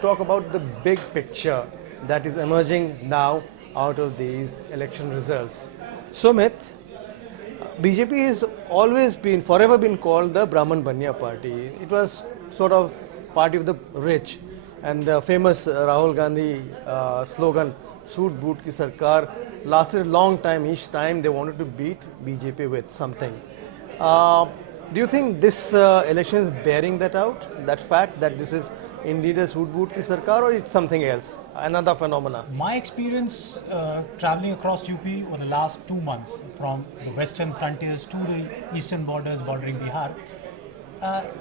Talk about the big picture that is emerging now out of these election results. Sumit, BJP has always been, forever been called the Brahman Banya party. It was sort of party of the rich, and the famous Rahul Gandhi slogan, "Soot boot ki sarkar," lasted a long time. Each time they wanted to beat BJP with something. Uh, do you think this election is bearing that out? That fact that this is indeed a soot boot ki sarkar, or it's something else, another phenomena? My experience traveling across UP over the last 2 months, from the western frontiers to the eastern borders bordering Bihar,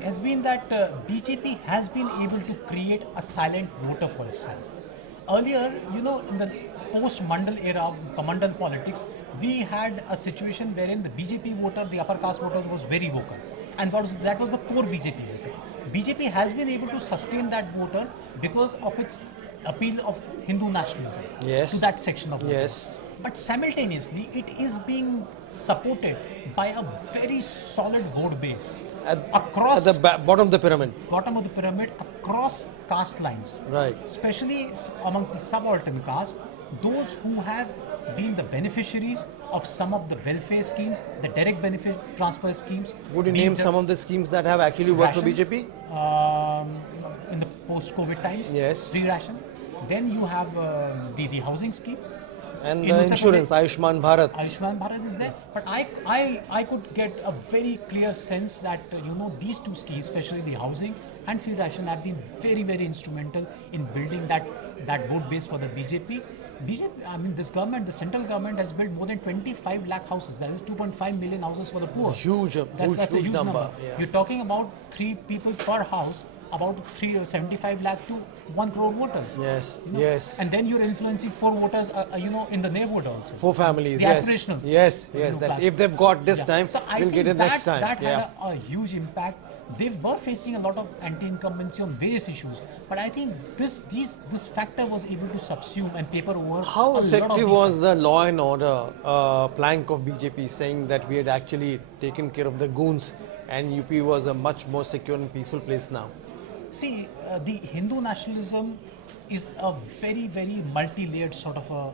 has been that BJP has been able to create a silent voter for itself. Earlier, in the post-Mandal era of Kamandal politics, we had a situation wherein the BJP voter, the upper caste voters, was very vocal, and that was the core BJP voter. BJP has been able to sustain that voter because of its appeal of Hindu nationalism to that section of voters. Yes. But simultaneously, it is being supported by a very solid vote base across At the bottom of the pyramid. Across caste lines. Right. Especially amongst the subaltern caste, those who have been the beneficiaries of some of the welfare schemes, the direct benefit transfer schemes. Would you name some of the schemes that have actually worked for BJP? In the post-COVID times, Yes. free ration. Then you have the housing scheme. And In the Uttar insurance, Pradesh, Ayushman Bharat. Ayushman Bharat is there, but I could get a very clear sense that these two schemes, especially the housing and free ration, have been very instrumental in building that vote base for the BJP. This government, the central government, has built more than 25 lakh houses. That is 2.5 million houses for the poor. Huge That's a huge number. Yeah. You're talking about 3 people per house, about 75 lakh to 1 crore voters. Yes, yes. And then you're influencing 4 voters, in the neighborhood also. 4 families, The yes. aspirational. Yes, Middle that class. if they've got this time, So I we'll think get it next time. that had a huge impact. They were facing a lot of anti-incumbency on various issues, but I think this factor was able to subsume and paper over. How a lot of effective these was the law and order plank of BJP, saying that we had actually taken care of the goons and UP was a much more secure and peaceful place now? See, the Hindu nationalism is a very multi-layered sort of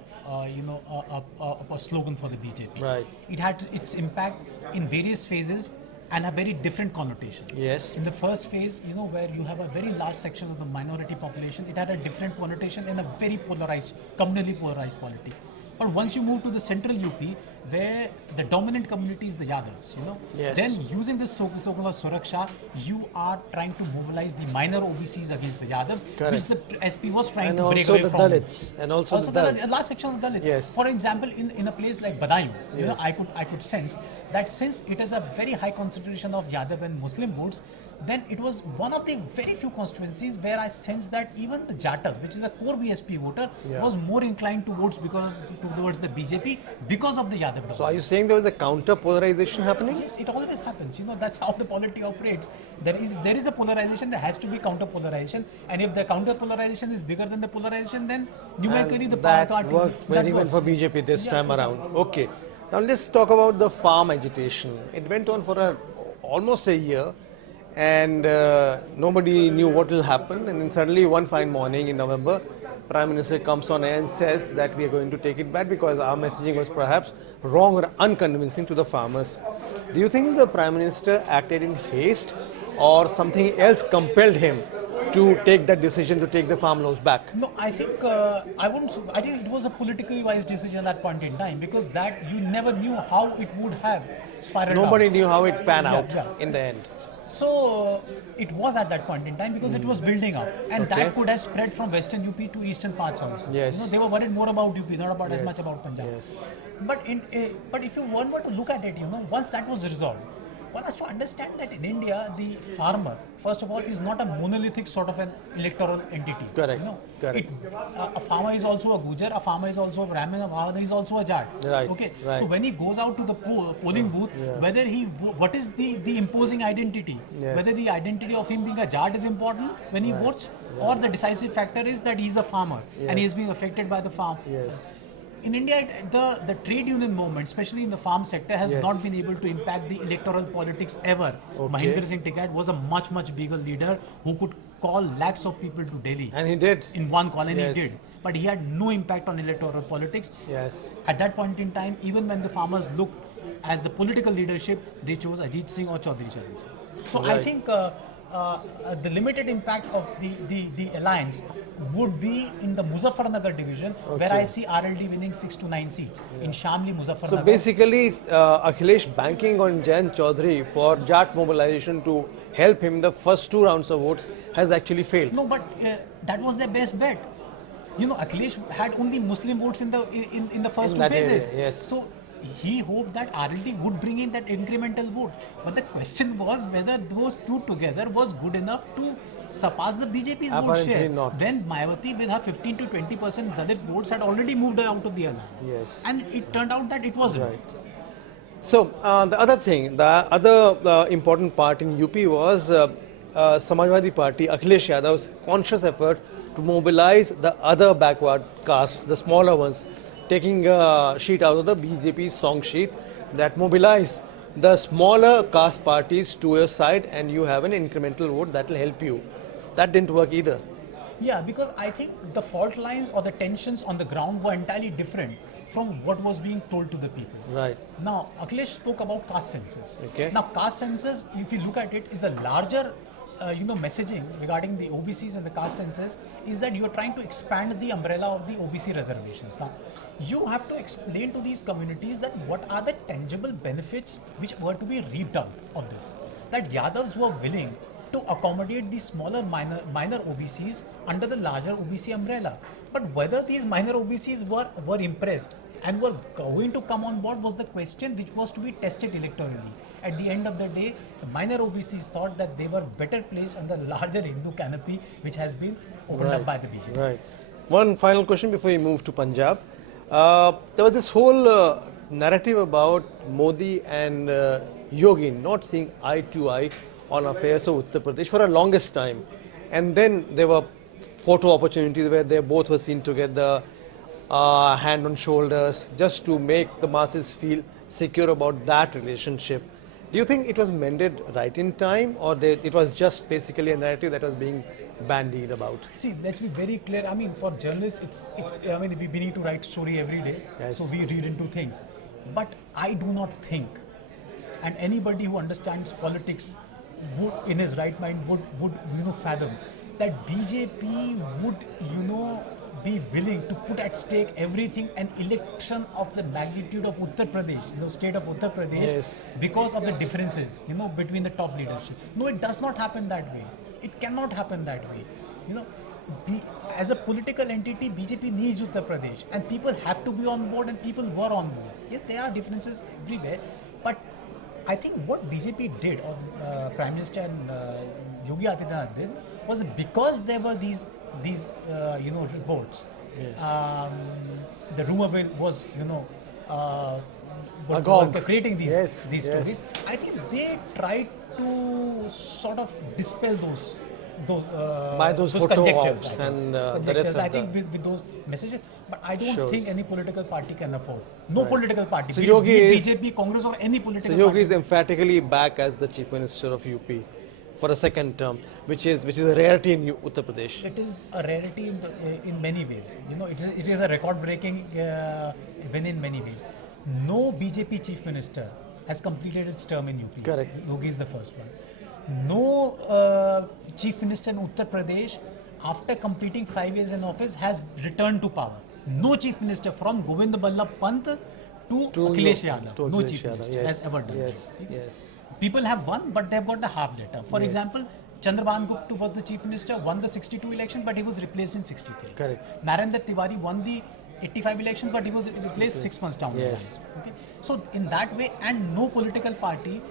a slogan for the BJP. Right. It had its impact in various phases and a very different connotation. Yes. In the first phase, where you have a very large section of the minority population, it had a different connotation in a very polarized, communally polarized polity. But once you move to the central UP, where the dominant community is the Yadavs, Yes. then using this so-called Suraksha, you are trying to mobilize the minor OBCs against the Yadavs, Correct. which the SP was trying And to break also away the from. Dalits. And also the Dalits. A large section of Dalits. Yes. For example, in a place like Badaयूं, Yes. I could sense that since it is a very high concentration of Yadav and Muslim votes, then it was one of the very few constituencies where I sensed that even the Jatas, which is a core BSP voter, was more inclined towards towards the BJP because of the Yadav. So are you saying there was a counter polarization happening? Yes, it always happens. That's how the polity operates. There is a polarization. There has to be counter polarization, and if the counter polarization is bigger than the polarization, then numerically the that party worked very well for BJP this time around. Okay. Now let's talk about the farm agitation. It went on for almost a year, and nobody knew what will happen. And then suddenly one fine morning in November, Prime Minister comes on air and says that we are going to take it back because our messaging was perhaps wrong or unconvincing to the farmers. Do you think the Prime Minister acted in haste, or something else compelled him to take that decision to take the farm laws back? No, I think I think it was a politically wise decision at that point in time, because that you never knew how it would have spiraled. Nobody out. knew how it panned out Yeah. in the end. So it was at that point in time because it was building up, and Okay. that could have spread from western UP to eastern parts also. Yes. They were worried more about UP, not about as Yes. much about Punjab. Yes. But if you were to look at it, once that was resolved, one has to understand that in India, the farmer, first of all, is not a monolithic sort of an electoral entity. Correct. Correct. A farmer is also a Gujar, a farmer is also a Brahmin, a farmer is also a Jat. Right, Okay. right. So when he goes out to the polling booth, whether what is the imposing identity? Yes. Whether the identity of him being a Jat is important when he votes, or the decisive factor is that he's a farmer and he is being affected by the farm. Yes. In India, the trade union movement, especially in the farm sector, has Yes. not been able to impact the electoral politics ever. Okay. Mahendra Singh Tikat was a much bigger leader who could call lakhs of people to Delhi And he did. in one call, and Yes. he did. But he had no impact on electoral politics. Yes. At that point in time, even when the farmers looked as the political leadership, they chose Ajit Singh or Chaudhary Charan Singh. So I Right. think the limited impact of the alliance would be in the Muzaffarnagar division, where I see RLD winning 6 to 9 seats in Shamli, Muzaffarnagar. So basically, Akhilesh banking on Jayant Chaudhary for Jat mobilization to help him the first 2 rounds of votes has actually failed. No, but that was their best bet. You know, Akhilesh had only Muslim votes in the first In two that phases. area, yes. So he hoped that RLD would bring in that incremental vote. But the question was whether those two together was good enough to surpass the BJP's vote Apparently share. not. When Mayawati with her 15 to 20% Dalit votes had already moved out of the alliance. Yes. And it turned out that it wasn't. Right. So the other thing, the other important part in UP was Samajwadi Party, Akhilesh Yadav's conscious effort to mobilize the other backward castes, the smaller ones, taking a sheet out of the BJP song sheet that mobilize the smaller caste parties to your side, and you have an incremental vote that will help you. That didn't work either. Yeah, because I think the fault lines or the tensions on the ground were entirely different from what was being told to the people. Right. Now, Akhilesh spoke about caste census. Okay. Now, caste census, if you look at it, is the larger messaging regarding the OBCs and the caste census is that you are trying to expand the umbrella of the OBC reservations. Now, you have to explain to these communities that what are the tangible benefits which were to be reaped out of this. That Yadavs were willing to accommodate the smaller minor OBCs under the larger OBC umbrella. But whether these minor OBCs were impressed and were going to come on board was the question which was to be tested electorally. At the end of the day, the minor OBCs thought that they were better placed under the larger Hindu canopy which has been opened up by the BJP. Right. One final question before we move to Punjab. There was this whole narrative about Modi and Yogi not seeing eye to eye on affairs of Uttar Pradesh for the longest time. And then there were photo opportunities where they both were seen together, hand on shoulders, just to make the masses feel secure about that relationship. Do you think it was mended right in time, or it was just basically a narrative that was being bandied about? See, let's be very clear. I mean, for journalists, it's. I mean, we need to write story every day, Yes. so we read into things. But I do not think, and anybody who understands politics would, in his right mind, would fathom that BJP would be willing to put at stake everything, an election of the magnitude of Uttar Pradesh, state of Uttar Pradesh, Yes. because of the differences, between the top leadership. No, it does not happen that way. It cannot happen that way. As a political entity, BJP needs Uttar Pradesh, and people have to be on board, and people were on board. Yes, there are differences everywhere, but I think what BJP did, or Prime Minister and Yogi Adityanath did, was because there were these reports. Yes. The rumor mill was, Agog. creating these Yes, these yes. stories. I think they tried to sort of dispel those By those photo conjectures. ops I think. and the rest Conjectures, of I think the with those messages, but I don't shows. think any political party can afford. No political party, So be Yogi it is- BJP, Congress, or any So political Yogi party. is emphatically back as the Chief Minister of UP for a second term, which is a rarity in Uttar Pradesh. It is a rarity in many ways. It is a record-breaking win in many ways. No BJP chief minister has completed its term in UP. Correct. Yogi is the first one. No chief minister in Uttar Pradesh, after completing 5 years in office, has returned to power. No chief minister from Govind Ballabh Pant to Akhilesh Yadav. to No Akhilesh chief Yadav, minister yes, has ever done yes, that. yes. People have won, but they've got the half letter. For Yes. example, Chandrabhan Gupta was the chief minister, won the 62 election, but he was replaced in 63. Correct. Narendra Tiwari won the 85 elections, but he was replaced 6 months down Yes. the line. Okay? So in that way, and no political party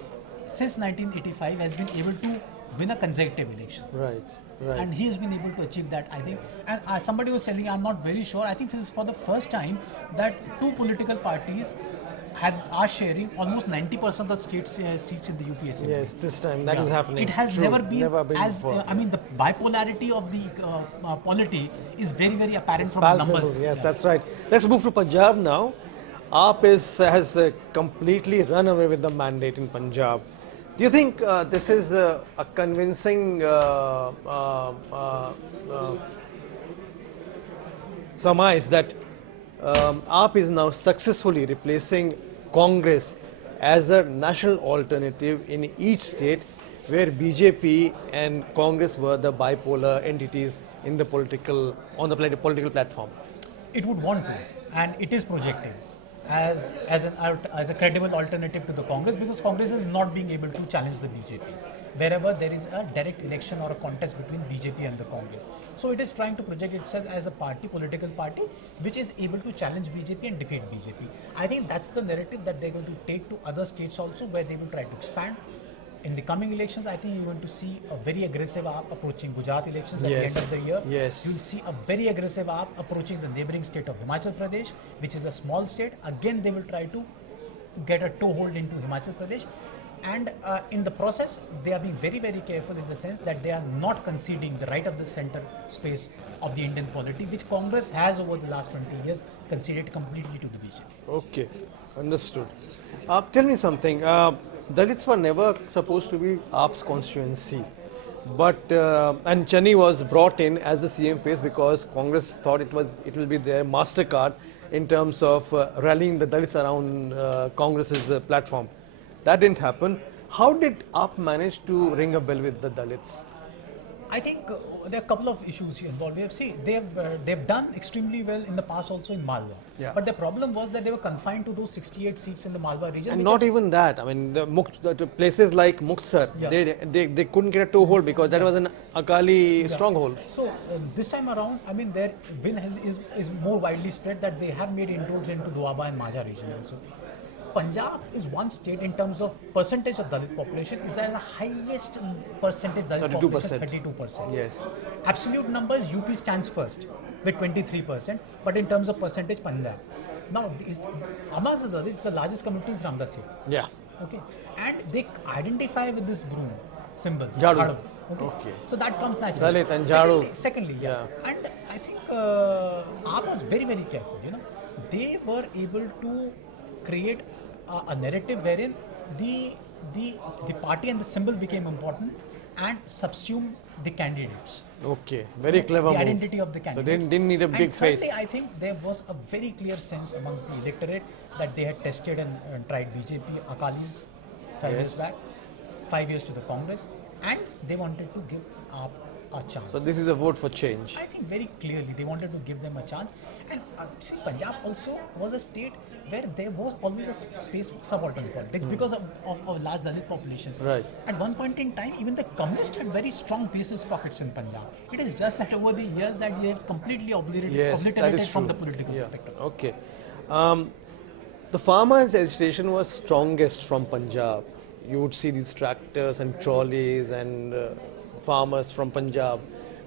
since 1985 has been able to win a consecutive election. Right, right. And he has been able to achieve that, I think. And somebody was telling, I'm not very sure, I think this is for the first time that two political parties are sharing almost 90% of the state seats in the UP Assembly. Yes, this time that is happening. It has True. never been as, before. the bipolarity of the polity is very, very apparent from the Palpable, numbers. yes, Yeah. that's right. Let's move to Punjab now. AAP has completely run away with the mandate in Punjab. Do you think this is a convincing surmise that AAP is now successfully replacing Congress as a national alternative in each state where BJP and Congress were the bipolar entities in the political platform? It would want to, and it is projecting as a credible alternative to the Congress, because Congress is not being able to challenge the BJP wherever there is a direct election or a contest between BJP and the Congress. So it is trying to project itself as a political party, which is able to challenge BJP and defeat BJP. I think that's the narrative that they're going to take to other states also, where they will try to expand. In the coming elections, I think you're going to see a very aggressive AAP approaching Gujarat elections at the end of the year. Yes. You'll see a very aggressive AAP approaching the neighboring state of Himachal Pradesh, which is a small state. Again, they will try to get a toehold into Himachal Pradesh. And in the process, they are being very, very careful in the sense that they are not conceding the right of the center space of the Indian polity, which Congress has over the last 20 years conceded completely to the BJP. Okay, understood. Tell me something. Dalits were never supposed to be AAP's constituency, but and Chani was brought in as the CM face because Congress thought it will be their Mastercard in terms of rallying the Dalits around Congress's platform. That didn't happen. How did AAP manage to ring a bell with the Dalits? I think there are a couple of issues here involved. They've done extremely well in the past also in Malwa. Yeah. But the problem was that they were confined to those 68 seats in the Malwa region. And not even that. I mean, the places like Muktsar, Yeah. they couldn't get a toehold because that was an Akali stronghold. So this time around, I mean, their win is more widely spread, that they have made inroads into Doaba and Majha region also. Punjab is one state in terms of percentage of Dalit population is at the highest percentage Dalit 32%. population, 32%. Yes. Absolute numbers, UP stands first with 23%, but in terms of percentage, Punjab. Now, amongst the Dalits, the largest community is Ramdasi. Yeah. Okay, and they identify with this broom symbol, Jhadu. Okay. So that comes naturally. Dalit and Jhadu. Secondly, yeah. And I think AAP was very, very careful. You know, they were able to create a narrative wherein the party and the symbol became important and subsumed the candidates. Okay, very clever The move. identity of the So candidates. didn't need a big and thirdly, face. I think there was a very clear sense amongst the electorate that they had tested and tried BJP, Akalis 5 years Yes. back, 5 years to the Congress, and they wanted to give up a chance. So this is a vote for change. I think very clearly they wanted to give them a chance. And see, Punjab also was a state where there was always a space for subaltern politics because of large Dalit population. Right. At one point in time, even the communists had very strong basis pockets in Punjab. It is just that over the years that they have completely obliterated, Yes, that is from true. the political Yeah. spectrum. Okay. The farmers' agitation was strongest from Punjab. You would see these tractors and trolleys and farmers from Punjab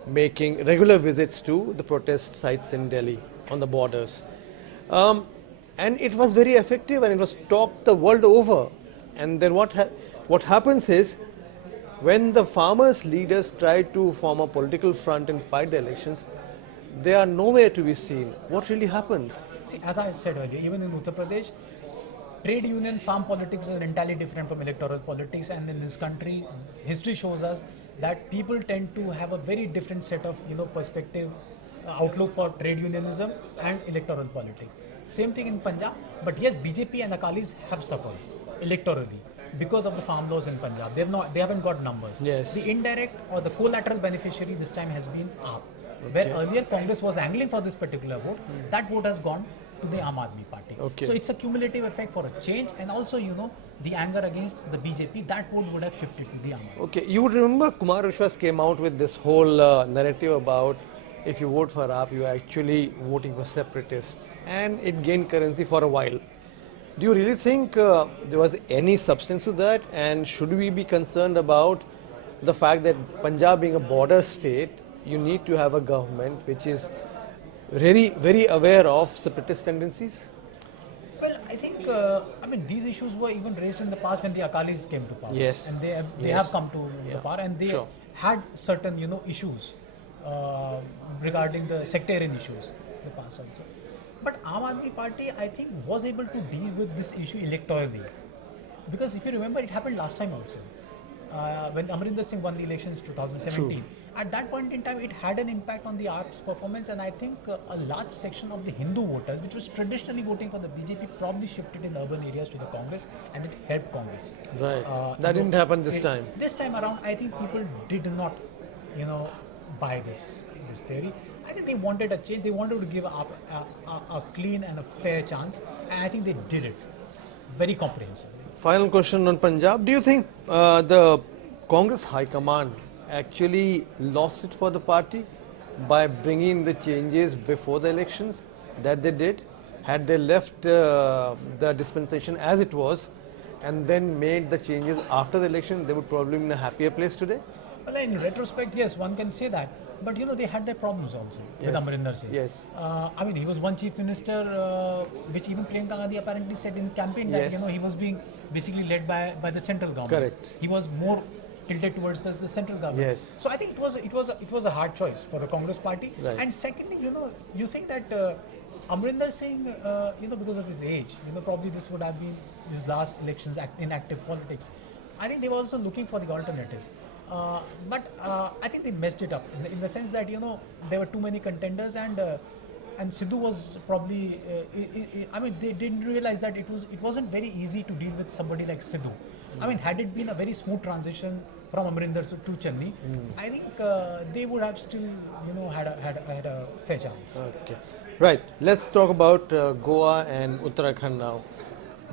making regular visits to the protest sites in Delhi on the borders. And it was very effective and it was talked the world over. And then what happens is, when the farmers' leaders try to form a political front and fight the elections, they are nowhere to be seen. What really happened? See, as I said earlier, even in Uttar Pradesh, trade union farm politics is entirely different from electoral politics, and in this country, history shows us that people tend to have a very different set of perspective, outlook for trade unionism and electoral politics. Same thing in Punjab, but yes, BJP and Akalis have suffered electorally because of the farm laws in Punjab. They haven't got numbers. Yes. The indirect or the collateral beneficiary this time has been AAP. Where earlier Congress was angling for this particular vote, that vote has gone to the Aam Aadmi Party. Okay. So it's a cumulative effect for a change, and also the anger against the BJP, that vote would have shifted to the Aam Aadmi. Okay, you would remember Kumar Vishwas came out with this whole narrative about if you vote for AAP, you are actually voting for separatists, and it gained currency for a while. Do you really think there was any substance to that, and should we be concerned about the fact that Punjab being a border state, you need to have a government which is very, very aware of separatist tendencies? Well, I think these issues were even raised in the past when the Akalis came to power. Yes. And they Yes. have come to the power, and they Sure. had certain issues regarding the sectarian issues in the past also. But Aam Aadmi Party, I think, was able to deal with this issue electorally. because if you remember, it happened last time also. When Amarinder Singh won the elections 2017. At that point in time, it had an impact on the AAP's performance, and I think a large section of the Hindu voters, which was traditionally voting for the BJP, probably shifted in urban areas to the Congress, and it helped Congress. Right. Uh, That you didn't know, happen this time. This time around, I think people did not, buy this theory. I think they wanted a change. They wanted to give up a clean and a fair chance, and I think they did it very comprehensively. Final question on Punjab. Do you think the Congress High Command actually lost it for the party by bringing the changes before the elections that they did? Had they left the dispensation as it was and then made the changes after the election, they would probably be in a happier place today? Well, in retrospect, yes, one can say that. But they had their problems also with Yes. Amarinder Singh. Yes. I mean, he was one chief minister, which even Priyanka Gandhi apparently said in campaign that Yes. he was being basically led by the central government. Correct. He was more tilted towards the central government. Yes. So I think it was a hard choice for the Congress party. Right. And secondly, you think that Amarinder Singh, because of his age, probably this would have been his last elections in active politics. I think they were also looking for the alternatives. But I think they messed it up in the sense that there were too many contenders, and Sidhu was probably I mean, they didn't realize that it wasn't very easy to deal with somebody like Sidhu. I mean, had it been a very smooth transition from Amarinder to Channi, I think they would have still had a fair chance. Okay. Right. Let's talk about Goa and Uttarakhand now.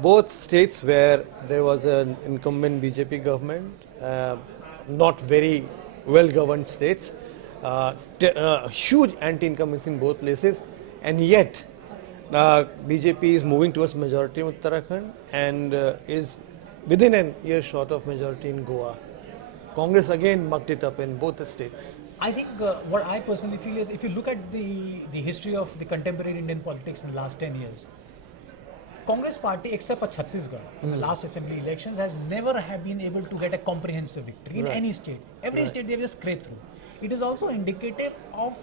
Both states where there was an incumbent BJP government, not very well governed states, huge anti-incumbency in both places, and yet BJP is moving towards majority in Uttarakhand and is within an earshot of majority in Goa. Congress again mucked it up in both the states. I think what I personally feel is, if you look at the history of the contemporary Indian politics in the last 10 years, Congress party, except for Chhattisgarh, in the last assembly elections, has never have been able to get a comprehensive victory in Right. any state. Every state they have just scraped through. It is also indicative of,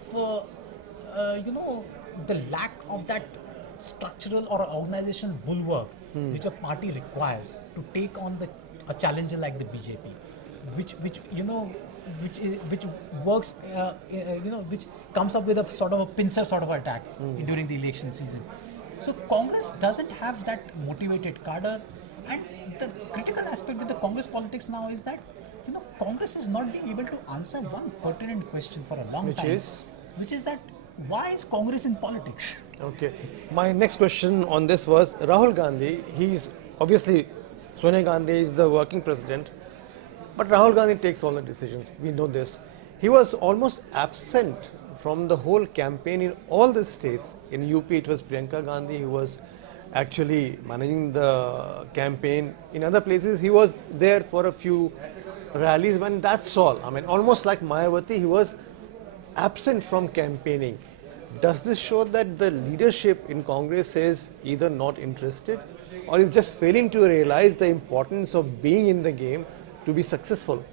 the lack of that structural or organizational bulwark which a party requires to take on a challenger like the BJP, which works, which comes up with a sort of a pincer sort of attack during the election season. So Congress doesn't have that motivated cadre, and the critical aspect with the Congress politics now is that Congress is not being able to answer one pertinent question for a long Which time, is? which is that why is Congress in politics? Okay. My next question on this was Rahul Gandhi. He's obviously, Sonia Gandhi is the working president, but Rahul Gandhi takes all the decisions. We know this. He was almost absent from the whole campaign in all the states. In UP, it was Priyanka Gandhi who was actually managing the campaign. In other places, he was there for a few rallies, when that's all. I mean, almost like Mayawati, he was absent from campaigning. Does this show that the leadership in Congress is either not interested or is just failing to realize the importance of being in the game to be successful?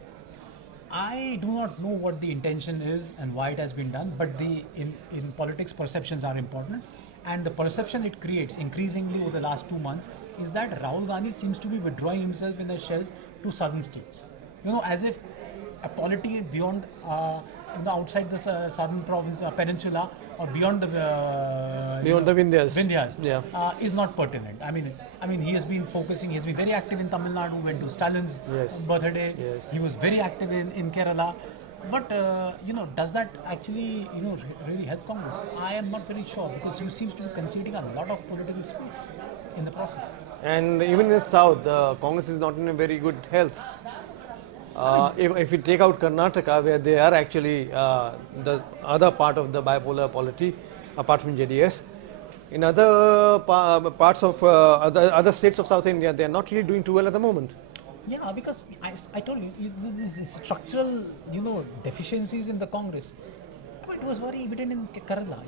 I do not know what the intention is and why it has been done, but in politics, perceptions are important, and the perception it creates increasingly over the last 2 months is that Rahul Gandhi seems to be withdrawing himself in a shell to southern states, as if a polity beyond outside the southern province peninsula or beyond the Vindhyas. Yeah. is not pertinent. I mean, he has been focusing. He's been very active in Tamil Nadu. Went to Stalin's Yes. birthday. Yes. He was very active in Kerala. But does that actually really help Congress? I am not very sure, because he seems to be conceding a lot of political space in the process. And even in the south, the Congress is not in a very good health. If you take out Karnataka, where they are actually the other part of the bipolar polity, apart from JDS, in other parts of other states of South India, they are not really doing too well at the moment. Yeah, because I told you, the structural deficiencies in the Congress. It was very evident in Kerala.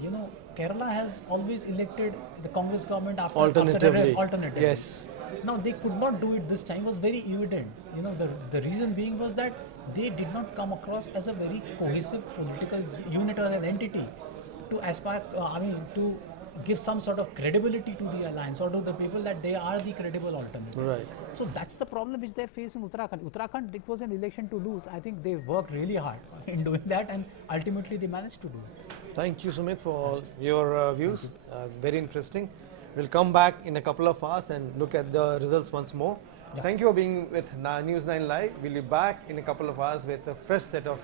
Kerala has always elected the Congress government after Alternatively. alternatively. Yes. Now they could not do it this time. It was very evident. The reason being was that they did not come across as a very cohesive political unit or an entity to aspire. To give some sort of credibility to the alliance or to the people that they are the credible alternative. Right. So that's the problem which they face in Uttarakhand. Uttarakhand, it was an election to lose. I think they worked really hard in doing that, and ultimately they managed to do it. Thank you, Sumit, for all your views. Very interesting. We'll come back in a couple of hours and look at the results once more. Yeah. Thank you for being with News 9 Live. We'll be back in a couple of hours with a fresh set of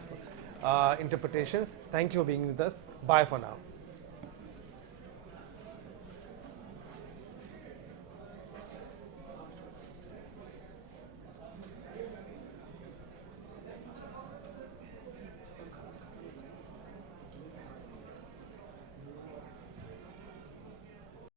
interpretations. Thank you for being with us. Bye for now.